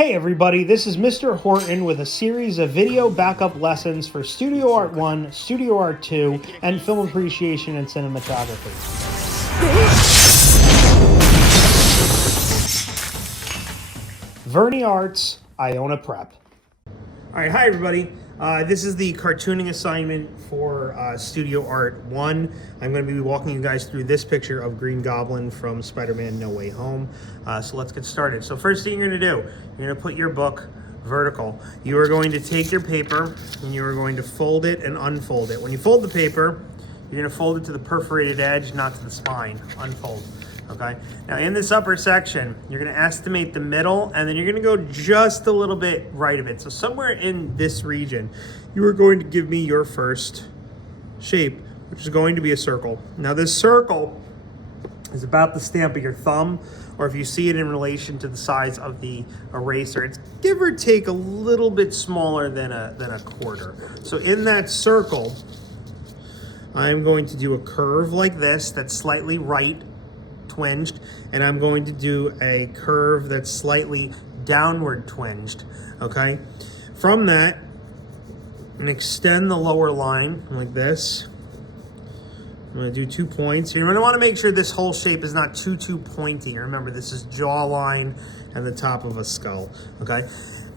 Hey everybody, this is Mr. Horton with a series of video backup lessons for Studio Art 1, Studio Art 2, and film appreciation and cinematography. Verney Arts, Iona Prep. Alright, hi everybody. This is the cartooning assignment for Studio Art 1. I'm going to be walking you guys through this picture of Green Goblin from Spider-Man No Way Home. So let's get started. So first thing you're going to do, you're going to put your book vertical. You are going to take your paper and you are going to fold it and unfold it. When you fold the paper, you're going to fold it to the perforated edge, not to the spine. Unfold. Okay. Now in this upper section, you're going to estimate the middle, and then you're going to go just a little bit right of it. So somewhere in this region, you are going to give me your first shape, which is going to be a circle. Now this circle is about the stamp of your thumb, or if you see it in relation to the size of the eraser, it's give or take a little bit smaller than a quarter. So in that circle, I'm going to do a curve like this that's slightly right twinged, and I'm going to do a curve that's slightly downward twinged. Okay, from that, I'm going to extend the lower line like this. I'm going to do 2 points. You're going to want to make sure this whole shape is not too pointy. Remember, this is jawline and the top of a skull. Okay,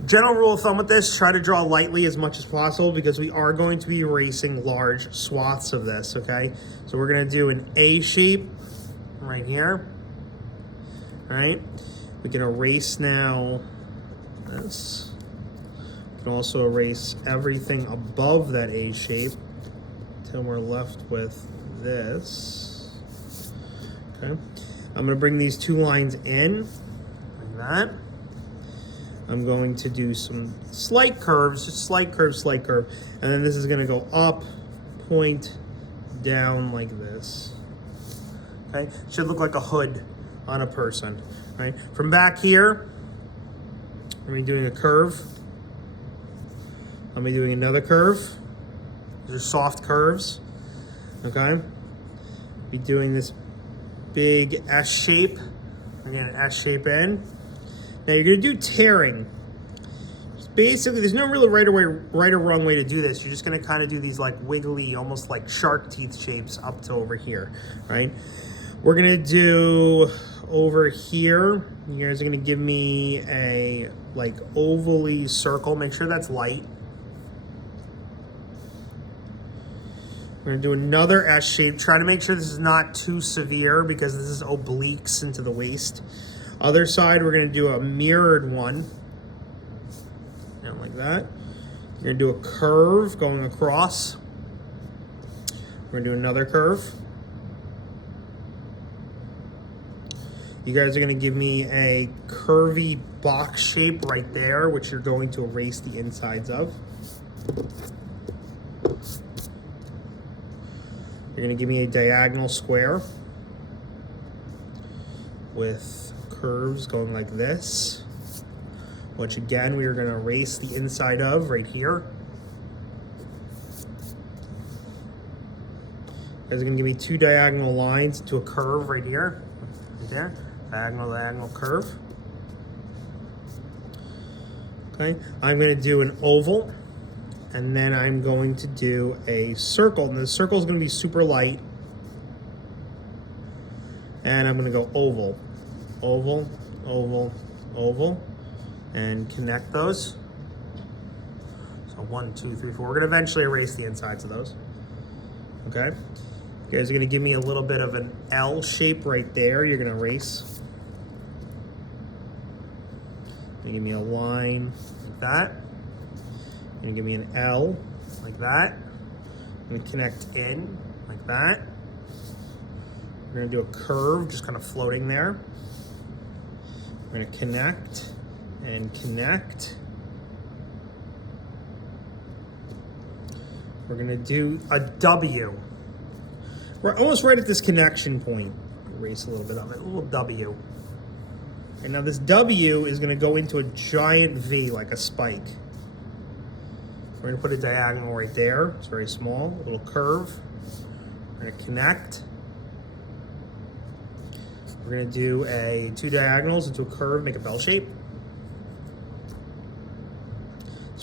general rule of thumb with this, try to draw lightly as much as possible because we are going to be erasing large swaths of this. Okay, so we're going to do an A shape right here. All right, we can erase now this. We can also erase everything above that A shape until we're left with this. Okay, I'm going to bring these two lines in like that. I'm going to do some slight curves, just slight curve, and then this is going to go up, point, down like this. Okay, should look like a hood on a person, right? From back here, I'm going to be doing a curve. I'm going to be doing another curve. These are soft curves, okay? Be doing this big S shape. We're going to S shape in. Now you're going to do tearing. Basically, there's no really right or wrong way to do this. You're just going to kind of do these like wiggly, almost like shark teeth shapes up to over here, right? We're gonna do over here, you guys are gonna give me a like ovally circle. Make sure that's light. We're gonna do another S shape. Try to make sure this is not too severe because this is obliques into the waist. Other side, we're gonna do a mirrored one. Down like that. You're gonna do a curve going across. We're gonna do another curve. You guys are going to give me a curvy box shape right there, which you're going to erase the insides of. You're going to give me a diagonal square with curves going like this, which again, we are going to erase the inside of right here. You guys are going to give me two diagonal lines to a curve right here, right there. Diagonal curve. Okay, I'm going to do an oval, and then I'm going to do a circle, and the circle is going to be super light, and I'm going to go oval, oval, oval, oval, and connect those. So 1, 2, 3, 4. We're going to eventually erase the insides of those. Okay, you guys are going to give me a little bit of an L shape right there. You're going to erase. Give me a line like that. You're gonna give me an L like that. I'm gonna connect in like that. We're gonna do a curve, just kind of floating there. We're gonna connect and connect. We're gonna do a W. We're almost right at this connection point. Erase a little bit of it, a little W. And now this W is going to go into a giant V, like a spike. We're going to put a diagonal right there. It's very small, a little curve. We're going to connect. We're going to do two diagonals into a curve, make a bell shape.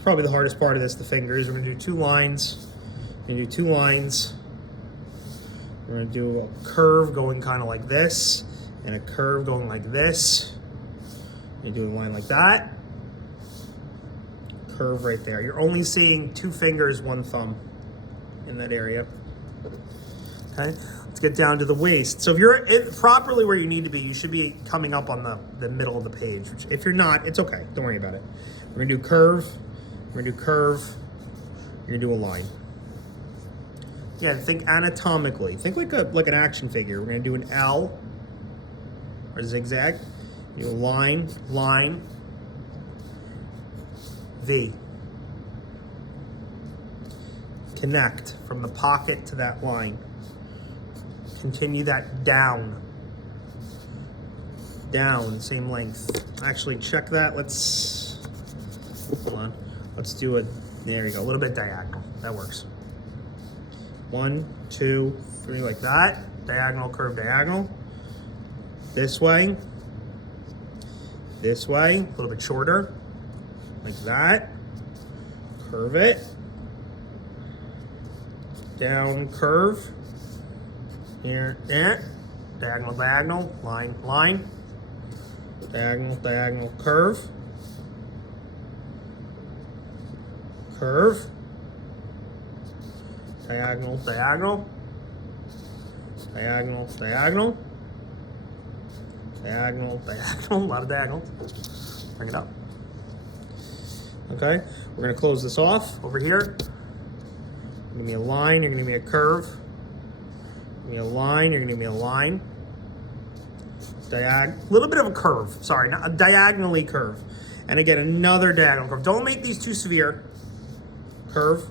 It's probably the hardest part of this, the fingers. We're gonna do 2 lines. We're gonna do 2 lines. We're gonna do a curve going kind of like this, and a curve going like this. You do a line like that. Curve right there. You're only seeing 2 fingers, 1 thumb in that area. Okay, let's get down to the waist. So if you're properly where you need to be, you should be coming up on the middle of the page. Which, if you're not, it's okay. Don't worry about it. We're gonna do curve. We're gonna do curve. You're gonna do a line. Yeah, think anatomically. Think like an action figure. We're gonna do an L or zigzag. Do a line, line, V. Connect from the pocket to that line. Continue that down. Down, same length. Actually, check that. Hold on. Let's do it. There you go. A little bit diagonal. That works. 1, 2, 3, like that. Diagonal, curve, diagonal. This way. This way. A little bit shorter. Like that. Curve it. Down, curve. Here, there. Diagonal, diagonal. Line, line. Diagonal, diagonal, curve. Curve. Diagonal, diagonal. Diagonal, diagonal. Diagonal, diagonal. A lot of diagonals. Bring it up. Okay, we're gonna close this off over here. Give me a line, you're gonna give me a curve. Give me a line, you're gonna give me a line. Little bit of a curve, sorry, not a diagonally curve. And again, another diagonal curve. Don't make these too severe. Curve,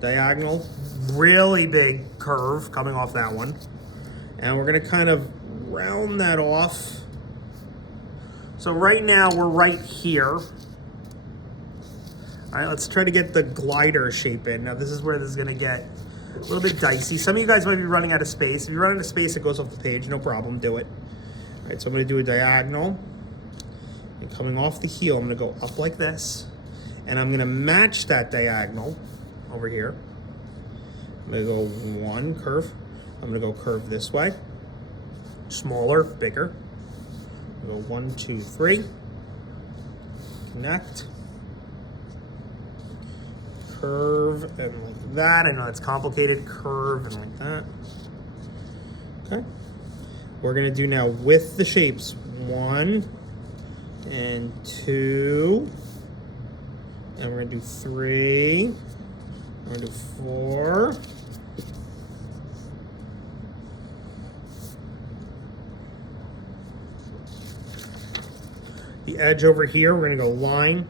diagonal, really big curve coming off that one. And we're gonna kind of round that off. So right now we're right here. All right, let's try to get the glider shape in. Now this is where this is gonna get a little bit dicey. Some of you guys might be running out of space. If you run out of space, it goes off the page, no problem, do it. All right, so I'm gonna do a diagonal. And coming off the heel, I'm gonna go up like this. And I'm gonna match that diagonal over here. I'm gonna go 1 curve. I'm gonna go curve this way. Smaller, bigger. Go 1, 2, 3. Connect. Curve and like that. I know that's complicated. Curve and like that. Okay. We're gonna do now with the shapes 1 and 2. And we're gonna do 3. We're gonna do 4. The edge over here, we're gonna go line,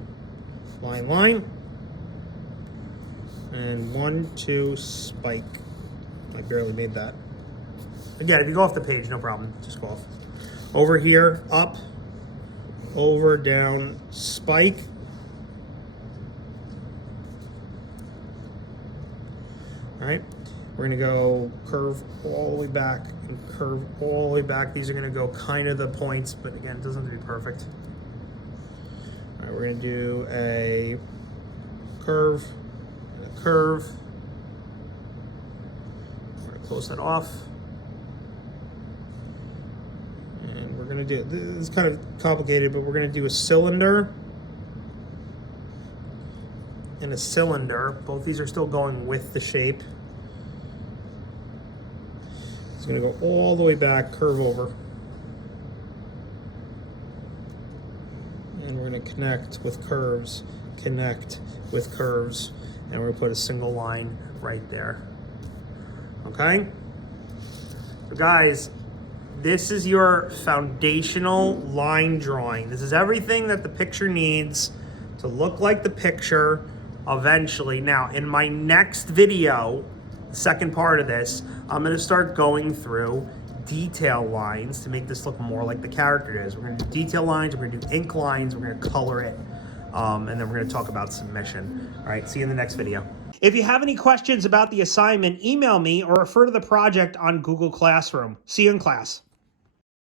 line, line. And 1, 2, spike. I barely made that. Again, if you go off the page, no problem, just go off. Over here, up, over, down, spike. All right, we're gonna go curve all the way back and curve all the way back. These are gonna go kind of the points, but again, it doesn't have to be perfect. All right, we're gonna do a curve, and a curve. We're gonna close that off. And we're gonna do, this is kind of complicated, but we're gonna do a cylinder and a cylinder. Both these are still going with the shape. It's gonna go all the way back, curve over. And we're gonna connect with curves, connect with curves, and we're gonna put a single line right there. Okay? So guys, this is your foundational line drawing. This is everything that the picture needs to look like the picture eventually. Now, in my next video, second part of this, I'm gonna start going through detail lines to make this look more like the character is. We're gonna do detail lines, we're gonna do ink lines, we're gonna color it, and then we're gonna talk about submission. All right, see you in the next video. If you have any questions about the assignment, email me or refer to the project on Google Classroom. See you in class.